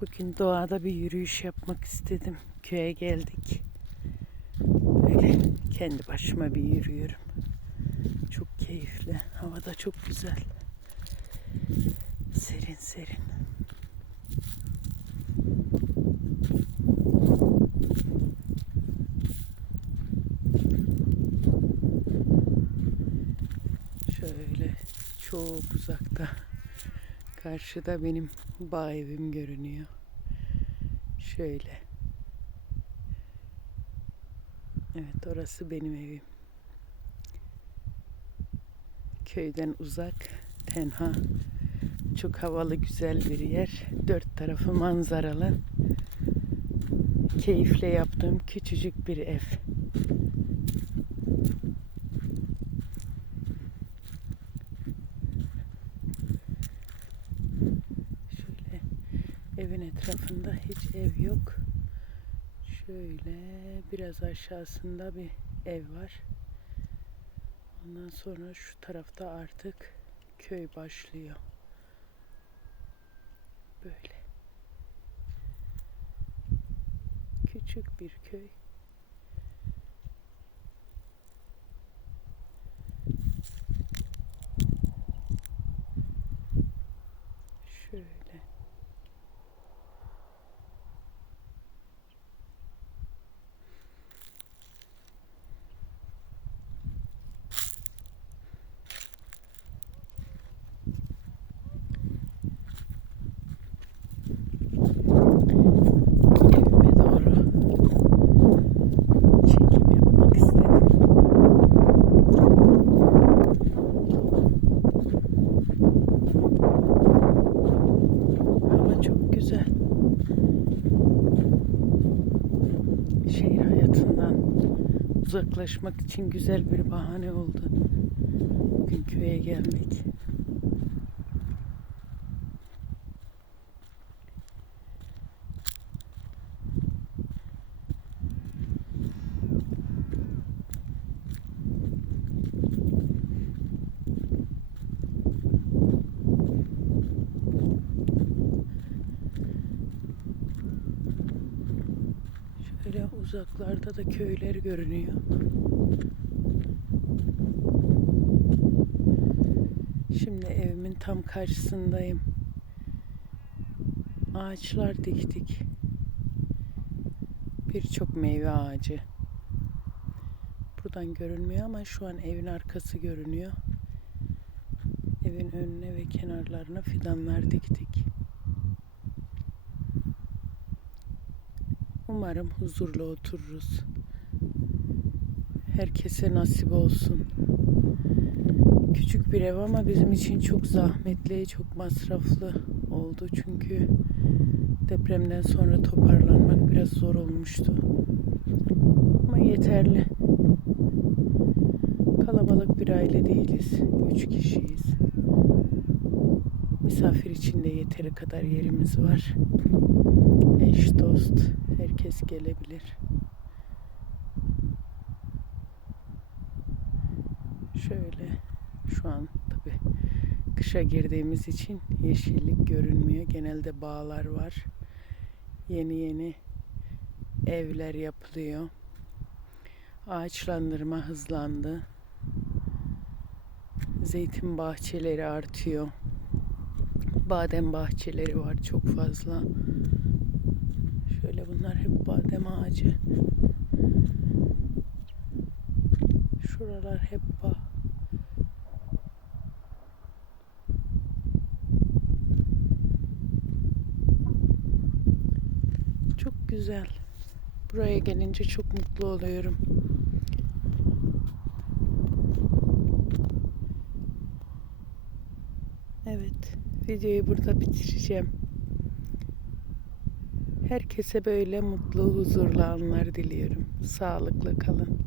Bugün doğada bir yürüyüş yapmak istedim. Köye geldik. Böyle kendi başıma bir yürüyorum. Çok keyifli. Hava da çok güzel. Serin serin. Şöyle çok uzakta karşıda benim bağ evim görünüyor. Şöyle. Evet orası benim evim. Köyden uzak, tenha, çok havalı güzel bir yer. Dört tarafı manzaralı. Keyifle yaptığım küçücük bir ev. Şöyle evin etrafında hiç ev yok. Şöyle biraz aşağısında bir ev var. Ondan sonra şu tarafta artık köy başlıyor. Böyle. Küçük bir köy. Şöyle. evime doğru çekim yapmak istedim. Hava çok güzel. Şehir hayatından uzaklaşmak için güzel bir bahane oldu. Bugün köye gelmek. Şöyle uzaklarda da köyler görünüyor. Şimdi evimin tam karşısındayım. Ağaçlar diktik. Birçok meyve ağacı. Buradan görünmüyor ama şu an evin arkası görünüyor. Evin önüne ve kenarlarına fidanlar diktik. Umarım huzurlu otururuz. Herkese nasip olsun. Küçük bir ev ama bizim için çok zahmetli, çok masraflı oldu. Çünkü depremden sonra toparlanmak biraz zor olmuştu. Ama yeterli. Kalabalık bir aile değiliz. Üç kişiyiz. Misafir için de yeteri kadar yerimiz var. Eş, dost, herkes gelebilir. Şöyle şu an tabi kışa girdiğimiz için yeşillik görünmüyor. Genelde bağlar var. Yeni yeni evler yapılıyor. Ağaçlandırma hızlandı. Zeytin bahçeleri artıyor. Badem bahçeleri var çok fazla. Şöyle bunlar hep badem ağacı. Şuralar hep bağ. Çok güzel. Buraya gelince çok mutlu oluyorum. Evet, videoyu burada bitireceğim. Herkese böyle mutlu, huzurlu anlar diliyorum. Sağlıklı kalın.